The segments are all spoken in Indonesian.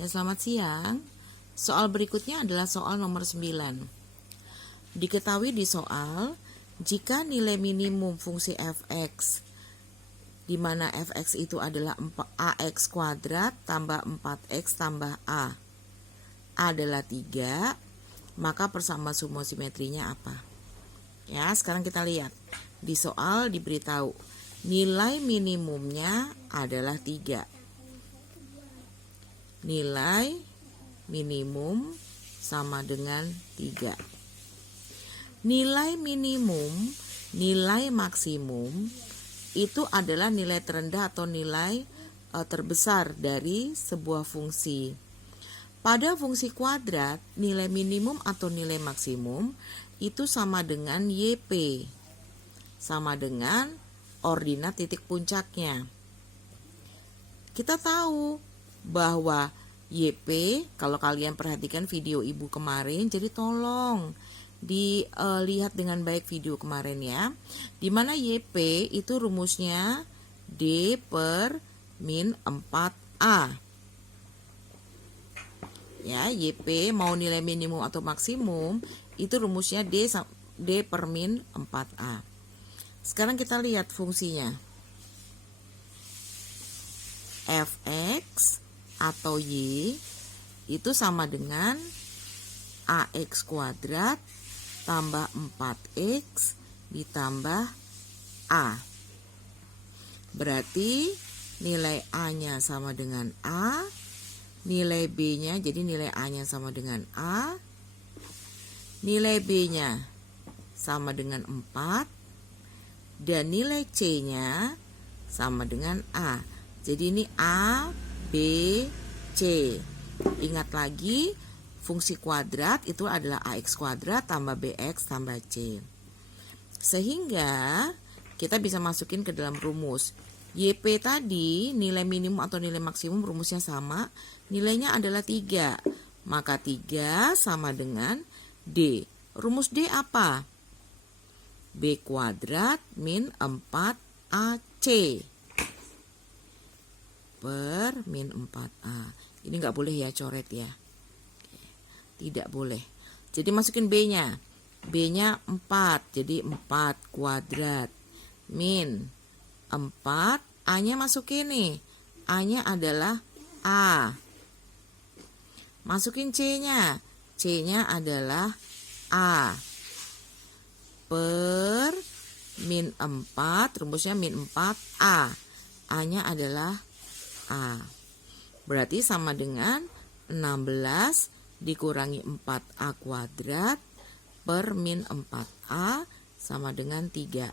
Ya, selamat siang. Soal berikutnya adalah soal nomor 9. Diketahui di soal, jika nilai minimum fungsi f(x), di mana f(x) itu adalah ax kuadrat tambah 4x tambah a adalah 3, maka persamaan summa simetrinya apa? Ya, sekarang kita lihat. Di soal diberitahu, nilai minimumnya adalah 3. Nilai minimum sama dengan 3. Nilai minimum, nilai maksimum itu adalah nilai terendah atau nilai terbesar dari sebuah fungsi. Pada fungsi kuadrat, nilai minimum atau nilai maksimum itu sama dengan YP, sama dengan ordinat titik puncaknya. Kita tahu bahwa YP, kalau kalian perhatikan video ibu kemarin, jadi tolong dilihat dengan baik video kemarin ya, dimana YP itu rumusnya D per min 4A. Ya, YP mau nilai minimum atau maksimum itu rumusnya D per min 4A. Sekarang kita lihat fungsinya. Fx atau Y itu sama dengan ax kuadrat tambah 4x ditambah a. Berarti nilai A-nya sama dengan A, nilai B-nya, jadi nilai A-nya sama dengan A, nilai B-nya sama dengan 4, dan nilai C-nya sama dengan A. Jadi ini A, B, C. Ingat lagi, fungsi kuadrat itu adalah ax kuadrat tambah bx tambah c. Sehingga kita bisa masukin ke dalam rumus. YP tadi, nilai minimum atau nilai maksimum rumusnya sama, nilainya adalah 3. Maka 3 sama dengan D. Rumus D apa? B kuadrat min 4AC per min 4A. Ini nggak boleh ya coret ya. Tidak boleh. Jadi masukin B-nya. B-nya 4. Jadi 4 kuadrat min 4. A-nya masukin nih. A-nya adalah A. Masukin C-nya. C-nya adalah A. Per min 4. Rumusnya min 4A. A-nya adalah A. Berarti sama dengan 16 dikurangi 4A kuadrat per min 4A sama dengan 3.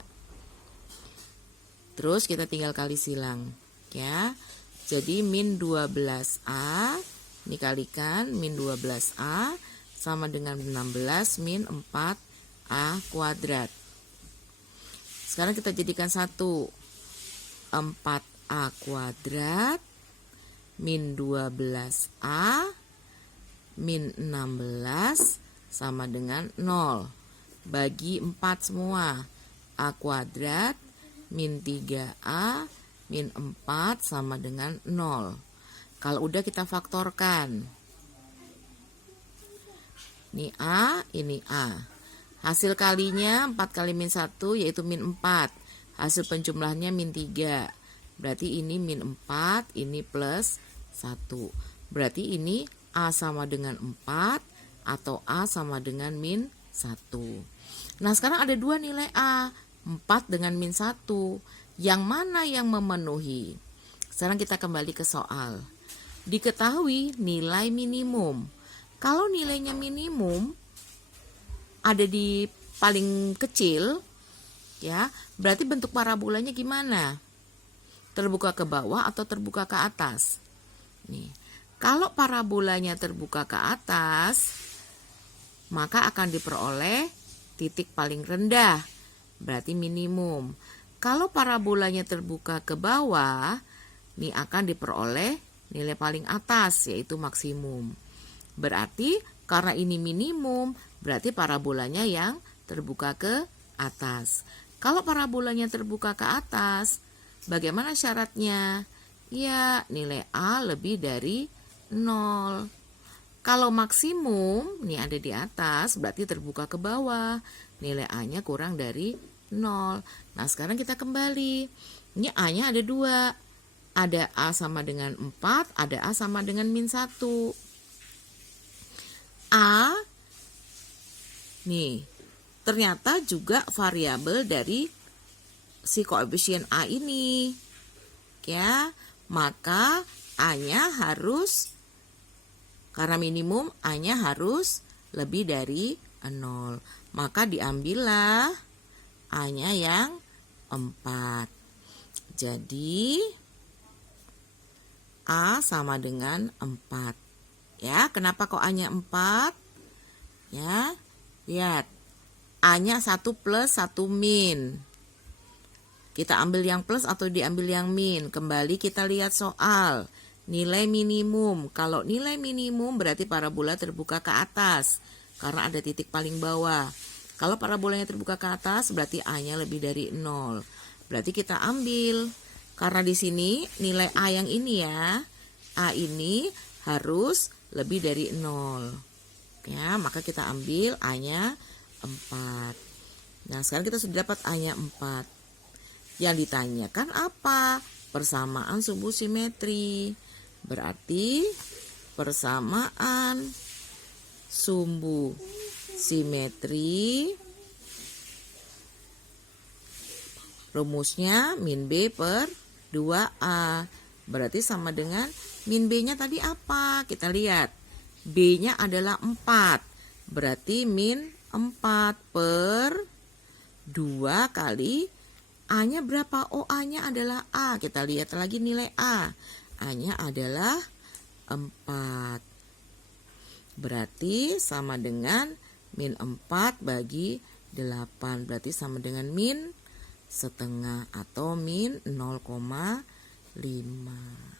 Terus kita tinggal kali silang ya. Jadi min 12A dikalikan min 12A sama dengan 16 min 4A kuadrat. Sekarang kita jadikan satu. 4A kuadrat min 12A min 16 sama dengan 0. Bagi 4 semua. A kuadrat min 3A min 4 sama dengan 0. Kalau udah kita faktorkan. Ini A, ini A. Hasil kalinya 4 kali min 1 yaitu min 4. Hasil penjumlahannya min 3. Berarti ini min 4, ini plus 1. Berarti ini A sama dengan 4 atau A sama dengan min 1. Nah, sekarang ada dua nilai A, 4 dengan min 1. Yang mana yang memenuhi? Sekarang kita kembali ke soal. Diketahui nilai minimum. Kalau nilainya minimum ada di paling kecil, ya, berarti bentuk parabolanya gimana? Terbuka ke bawah atau terbuka ke atas? Nih, kalau parabolanya terbuka ke atas, maka akan diperoleh titik paling rendah, berarti minimum. Kalau parabolanya terbuka ke bawah, ini akan diperoleh nilai paling atas, yaitu maksimum. Berarti karena ini minimum, berarti parabolanya yang terbuka ke atas. Kalau parabolanya terbuka ke atas, bagaimana syaratnya? Ya, nilai A lebih dari 0. Kalau maksimum, nih ada di atas, berarti terbuka ke bawah. Nilai A-nya kurang dari 0. Nah, sekarang kita kembali. Ini A-nya ada 2. Ada A sama dengan 4, ada A sama dengan min 1. A, nih, ternyata juga variabel dari si koefisien A ini. Ya, maka A-nya harus, karena minimum A-nya harus lebih dari 0. Maka diambillah A-nya yang 4. Jadi A sama dengan 4. Ya, kenapa kok A-nya 4? Ya, lihat. A-nya 1 plus 1 min. Kita ambil yang plus atau diambil yang min? Kembali kita lihat soal. Nilai minimum. Kalau nilai minimum berarti parabola terbuka ke atas. Karena ada titik paling bawah. Kalau parabolanya terbuka ke atas berarti A-nya lebih dari 0. Berarti kita ambil. Karena di sini nilai A yang ini ya. A ini harus lebih dari 0. Ya, maka kita ambil A-nya 4. Nah, sekarang kita sudah dapat A-nya 4. Yang ditanyakan apa? Persamaan sumbu simetri. Berarti persamaan sumbu simetri, rumusnya min B per 2A. Berarti sama dengan min B-nya tadi apa? Kita lihat. B-nya adalah 4. Berarti min 4 per 2 kali A-nya berapa? Oh, A-nya adalah A. Kita lihat lagi nilai A. A-nya adalah 4. Berarti sama dengan min 4 bagi 8. Berarti sama dengan min setengah atau min 0,5.